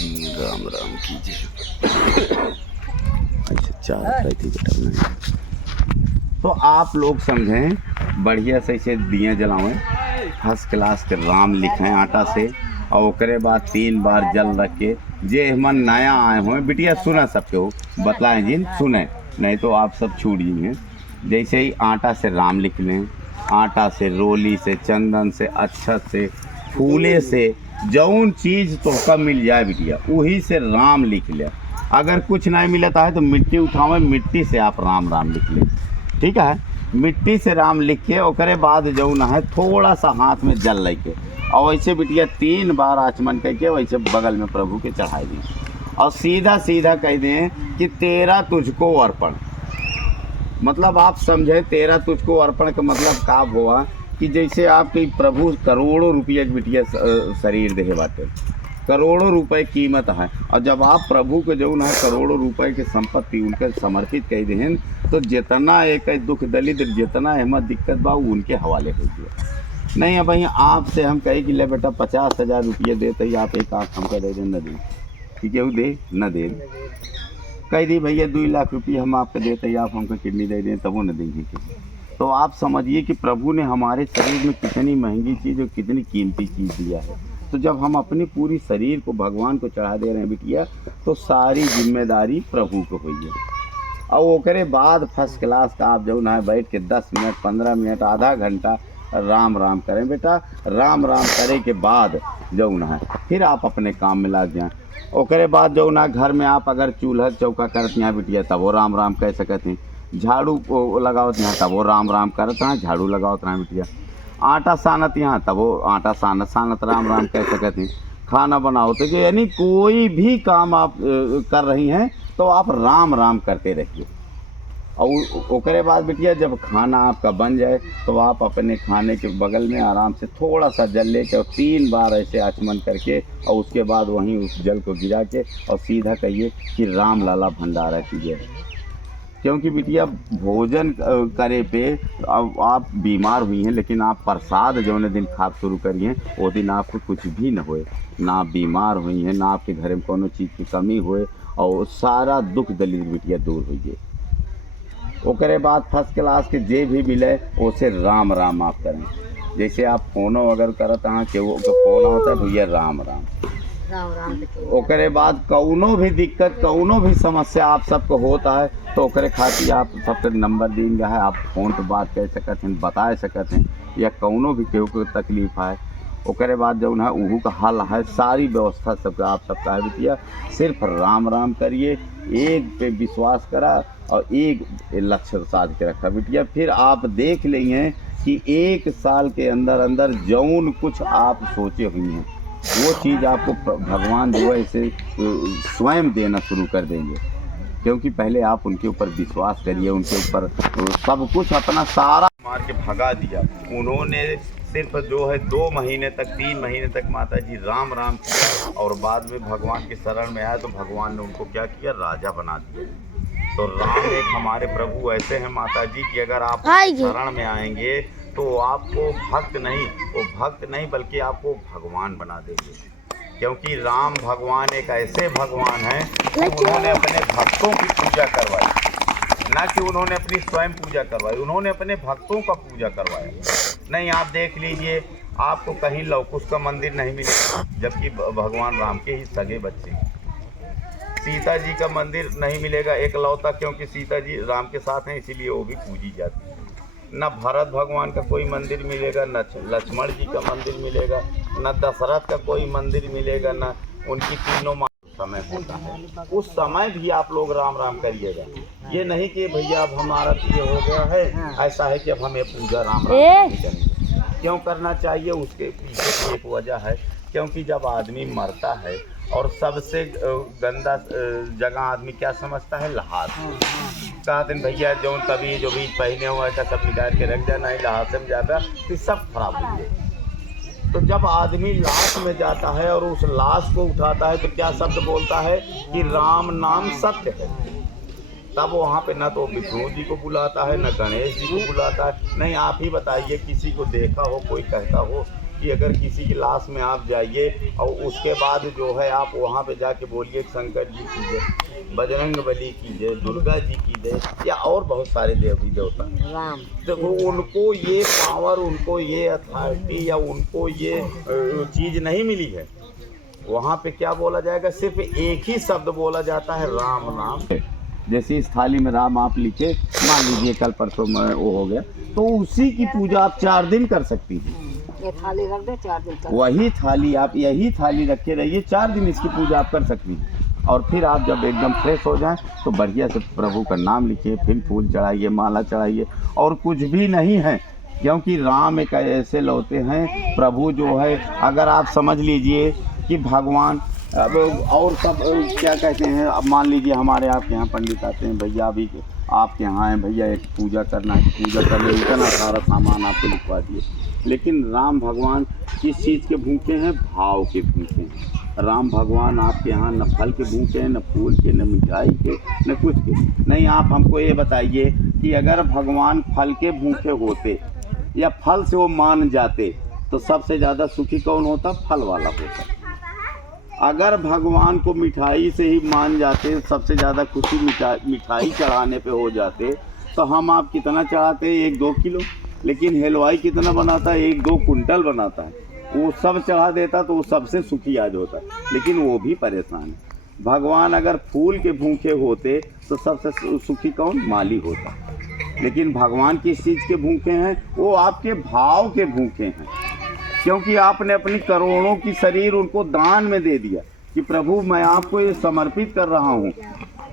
राम राम कीजिए। अच्छा चार रही थी बेटा नहीं। तो आप लोग समझें, बढ़िया से इसे दिए जलावें, फर्स्ट क्लास के राम लिखें आटा से, और ओकरे बाद 3 बार जल रख के, जे मन नया आए हुए बिटिया सुना सबके हो बतलाएं जिन सुने, नहीं तो आप सब छूट जाएंगे। जैसे ही आटा से राम लिख लें, आटा से, रोली से, चंदन से, अक्षत से, फूले से, जौन चीज़ तो कब मिल जाए बिटिया वही से राम लिख ले। अगर कुछ नहीं मिलता है तो मिट्टी उठावे, मिट्टी से आप राम राम लिख लें, ठीक है। मिट्टी से राम लिख के ओकरे बाद जौन है थोड़ा सा हाथ में जल लेके, और वैसे बिटिया 3 बार आचमन करके वैसे बगल में प्रभु के चढ़ाई दी, और सीधा सीधा कह दें कि तेरा तुझको अर्पण। मतलब आप समझे, तेरा तुझको अर्पण का मतलब का हुआ कि जैसे आपके प्रभु करोड़ों रुपये बिटिया शरीर देहे बाटे, करोड़ों रुपए कीमत है, और जब आप प्रभु के जो ना करोड़ों रुपए की संपत्ति उनके समर्पित कर दें, तो जितना एक दुख दलित जितना अहमद दिक्कत बा उनके हवाले हो गया। नहीं अब वहीं आपसे हम कहे कि ले बेटा 50,000 रुपये देते ही आप एक आँख हमको दे दें, न दें कि केहू दे न दे, कह दी भैया 2 लाख रुपये हम आपको देते ही आप हमको किडनी दे दें तब वो न देंगे। तो आप समझिए कि प्रभु ने हमारे शरीर में कितनी महंगी चीज़ और कितनी कीमती चीज़ दिया है। तो जब हम अपनी पूरी शरीर को भगवान को चढ़ा दे रहे हैं बिटिया, तो सारी जिम्मेदारी प्रभु को हुई है। और ओकरे बाद फर्स्ट क्लास का आप जो ना बैठ के 10 मिनट 15 मिनट आधा घंटा राम राम करें बेटा। राम राम करे के बाद जो ना है फिर आप अपने काम में लग जाएँ। ओकरे बाद जो ना घर में आप अगर चूल्हा चौका करते हैं बिटिया तब वो राम राम कह सकते हैं, झाड़ू लगावत यहाँ तब वो राम राम करत हैं, झाड़ू लगावत रहे बिटिया, आटा सानत यहाँ तब वो आटा सानत सानत राम राम कह सकते हैं, खाना बनाओ तो यानी कोई भी काम आप कर रही हैं तो आप राम राम करते रहिए। और ओकरे बाद बिटिया जब खाना आपका बन जाए तो आप अपने खाने के बगल में आराम से थोड़ा सा जल लेके और 3 बार ऐसे आचमन करके, और उसके बाद वहीं उस जल को गिरा के और सीधा कहिए कि राम लाला भंडारा कीजिए। क्योंकि बिटिया भोजन करे पे अब आप बीमार हुई हैं, लेकिन आप प्रसाद जो दिन खा शुरू करिए वो दिन आपको कुछ भी न होए, ना बीमार हुई हैं, ना आपके घर में कोनो चीज़ की कमी होए, और सारा दुख दलित बिटिया दूर होइए। ओकरे बाद फर्स्ट क्लास के जे भी मिले उसे राम राम आप करें। जैसे आप फोनो अगर करत हाँ कि वो फोन होता है भैया राम राम राम राम। ओकरे बाद कौनो भी दिक्कत कौनो भी समस्या आप सबको होता है तो ओकरे खातिर आप सबसे नंबर देंगे है, आप फ़ोन पर बात कर सकते हैं, बता सकते हैं, या कौनो भी केहू को तकलीफ़ है ओकरे बाद जो है उहू का हल है, सारी व्यवस्था सब आप सबका है बिटिया। सिर्फ राम राम करिए, एक पे विश्वास करा और एक लक्ष्य साध के रखा बिटिया। फिर आप देख लेंगे कि 1 साल के अंदर अंदर जौन कुछ आप सोचे हुई हैं वो चीज़ आपको भगवान जो है इसे स्वयं देना शुरू कर देंगे। क्योंकि पहले आप उनके ऊपर विश्वास करिए, उनके ऊपर सब कुछ अपना सारा मार के भगा दिया। उन्होंने सिर्फ जो है 2 महीने तक 3 महीने तक माता जी राम राम किया, और बाद में भगवान की शरण में आया तो भगवान ने उनको क्या किया, राजा बना दिया। तो राम एक हमारे प्रभु ऐसे हैं माता जी कि अगर आप शरण में आएंगे तो आपको भक्त नहीं बल्कि आपको भगवान बना देंगे। क्योंकि राम भगवान एक ऐसे भगवान हैं कि उन्होंने अपने भक्तों की पूजा करवाई, ना कि उन्होंने अपनी स्वयं पूजा करवाई, उन्होंने अपने भक्तों का पूजा करवाया। नहीं आप देख लीजिए, आपको कहीं लवकुश का मंदिर नहीं मिलेगा, जबकि भगवान राम के ही सगे बच्चे। सीता जी का मंदिर नहीं मिलेगा एक लौता, क्योंकि सीता जी राम के साथ हैं इसीलिए वो भी पूजी जाती है। न भरत भगवान का कोई मंदिर मिलेगा, न लक्ष्मण जी का मंदिर मिलेगा, न दशरथ का कोई मंदिर मिलेगा, न उनकी तीनों समय होता है। उस समय भी आप लोग राम राम करिएगा। ये नहीं कि भैया अब हमारा ये हो गया है, ऐसा है कि अब हमें पूजा राम राम नहीं करेंगे। क्यों करना चाहिए, उसके पीछे एक वजह है। क्योंकि जब आदमी मरता है और सबसे गंदा जगह आदमी क्या समझता है, लहास। कहते हैं भैया जो तभी जो भी पहने हुआ ऐसा सब निकाल के रख देना, ही लहास में जाता तो सब खराब हो गए। तो जब आदमी लाश में जाता है और उस लाश को उठाता है तो क्या शब्द बोलता है कि राम नाम सत्य है। तब वहाँ पे न तो विष्णु जी को बुलाता है, न गणेश जी को बुलाता है। नहीं आप ही बताइए, किसी को देखा हो कोई कहता हो कि अगर किसी की लाश में आप जाइए और उसके बाद जो है आप वहाँ पे जाके बोलिए शंकर जी की जय, बजरंग बली की जय, दुर्गा जी की जय, या और बहुत सारे देवी देवता राम, तो उनको ये पावर, उनको ये अथॉरिटी या उनको ये चीज़ नहीं मिली है। वहाँ पे क्या बोला जाएगा, सिर्फ एक ही शब्द बोला जाता है, राम नाम। जैसे इस थाली में राम आप लिखे, मान लीजिए कल परसों में वो हो गया, तो उसी की पूजा आप 4 दिन कर सकती हैं। ये थाली रख दे 4 दिन तक, वही थाली आप यही थाली रखे रहिए, 4 दिन इसकी पूजा आप कर सकती हैं। और फिर आप जब एकदम फ्रेश हो जाएं तो बढ़िया से प्रभु का नाम लिखिए, फिर फूल चढ़ाइए, माला चढ़ाइए, और कुछ भी नहीं है, क्योंकि राम एक ऐसे लौटे हैं प्रभु जो है, अगर आप समझ लीजिए कि भगवान अब और सब क्या कहते हैं, अब मान लीजिए हमारे आपके यहाँ पंडित आते हैं, भैया अभी आपके यहाँ हैं भैया एक पूजा करना है, पूजा करने इतना सारा सामान आपको लिखवा दिए, लेकिन राम भगवान किस चीज़ के भूखे हैं, भाव के भूखे हैं। राम भगवान आपके यहाँ न फल के भूखे हैं, न फूल के, न मिठाई के, न कुछ के नहीं। आप हमको ये बताइए कि अगर भगवान फल के भूखे होते या फल से वो मान जाते तो सबसे ज़्यादा सुखी कौन होता, फल वाला होता। अगर भगवान को मिठाई से ही मान जाते, सबसे ज़्यादा खुशी मिठाई चढ़ाने पे हो जाते, तो हम आप कितना चढ़ाते हैं, 1-2 किलो, लेकिन हलवाई कितना बनाता है, 1-2 कुंटल बनाता है। वो सब चढ़ा देता तो वो सबसे सुखी आज होता, लेकिन वो भी परेशान है। भगवान अगर फूल के भूखे होते तो सबसे सुखी कौन, माली होता। लेकिन भगवान किस चीज़ के भूखे हैं, वो आपके भाव के भूखे हैं, क्योंकि आपने अपनी करोड़ों की शरीर उनको दान में दे दिया कि प्रभु मैं आपको ये समर्पित कर रहा हूँ,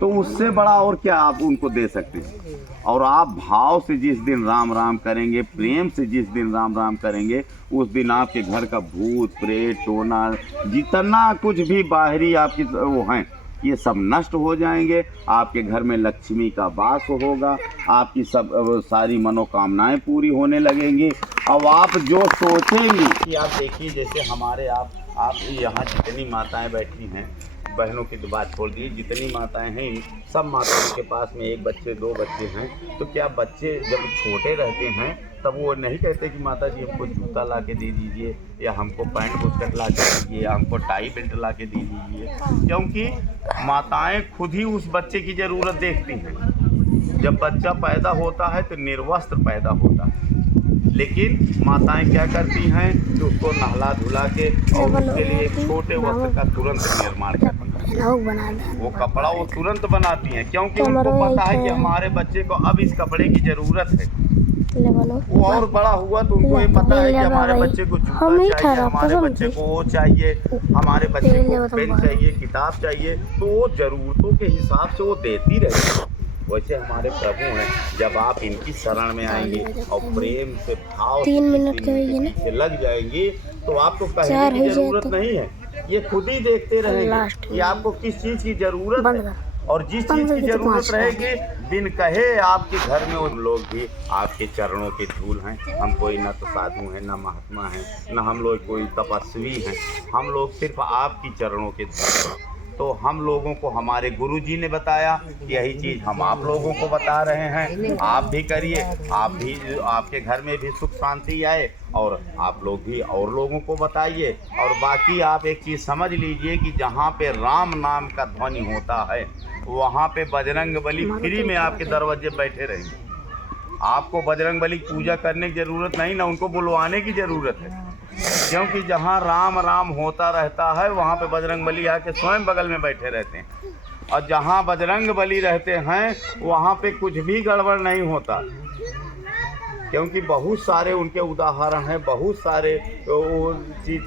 तो उससे बड़ा और क्या आप उनको दे सकते हैं। और आप भाव से जिस दिन राम राम करेंगे, प्रेम से जिस दिन राम राम करेंगे, उस दिन आपके घर का भूत प्रेत टोना जितना कुछ भी बाहरी आपकी वो हैं, ये सब नष्ट हो जाएंगे। आपके घर में लक्ष्मी का वास होगा, आपकी सब सारी मनोकामनाएं पूरी होने लगेंगी। अब आप जो सोचेंगी कि आप देखिए, जैसे हमारे आप यहाँ जितनी माताएं बैठी हैं, बहनों की तो बात छोड़ दीजिए, जितनी माताएं हैं सब माताओं के पास में 1 बच्चे 2 बच्चे हैं, तो क्या बच्चे जब छोटे रहते हैं तब वो नहीं कहते कि माता जी हमको जूता ला के दे दीजिए, या हमको पैंट बुस्कट ला के दीजिए, या हमको टाई बेल्ट ला के दे दीजिए, क्योंकि माताएं खुद ही उस बच्चे की ज़रूरत देखती हैं। जब बच्चा पैदा होता है तो निर्वस्त्र पैदा होता है, लेकिन माताएं क्या करती हैं कि उसको नहला धुला के और उसके लिए एक छोटे वस्त्र का तुरंत निर्माण करती हैं। वो कपड़ा वो तुरंत बनाती हैं, क्योंकि उनको पता है कि हमारे बच्चे को अब इस कपड़े की ज़रूरत है। वो और बड़ा हुआ तो उनको ये पता है कि हमारे बच्चे को जूता चाहिए, हमारे बच्चे को वो चाहिए, हमारे बच्चे को पेन चाहिए, किताब चाहिए, तो वो ज़रूरतों के हिसाब से वो देती रहती है। वैसे हमारे प्रभु हैं, जब आप इनकी शरण में आएंगे और प्रेम से भाव 3 मिनट के लग जाएंगी, तो आपको कहने की जरूरत नहीं है, ये खुद ही देखते रहेंगे कि आपको किस चीज़ की जरूरत है। और जिस चीज़ की जरूरत रहेगी, बिन कहे आपके घर में उन लोग भी आपके चरणों के धूल हैं। हम कोई न तो साधु हैं, न महात्मा हैं, न हम लोग कोई तपस्वी हैं, हम लोग सिर्फ आपकी चरणों के धूल हैं। तो हम लोगों को हमारे गुरुजी ने बताया, यही चीज़ हम आप लोगों को बता रहे हैं। आप भी करिए, आप भी, आपके घर में भी सुख शांति आए, और आप लोग भी और लोगों को बताइए। और बाकी आप एक चीज़ समझ लीजिए कि जहाँ पे राम नाम का ध्वनि होता है, वहाँ पे बजरंग बली फ्री में आपके दरवाजे बैठे रहेंगे। आपको बजरंग बली की पूजा करने की ज़रूरत नहीं, ना उनको बुलवाने की ज़रूरत है, क्योंकि जहाँ राम राम होता रहता है वहाँ पे बजरंग बली आके स्वयं बगल में बैठे रहते हैं। और जहाँ बजरंग बली रहते हैं वहाँ पे कुछ भी गड़बड़ नहीं होता, क्योंकि बहुत सारे उनके उदाहरण हैं, बहुत सारे चीज़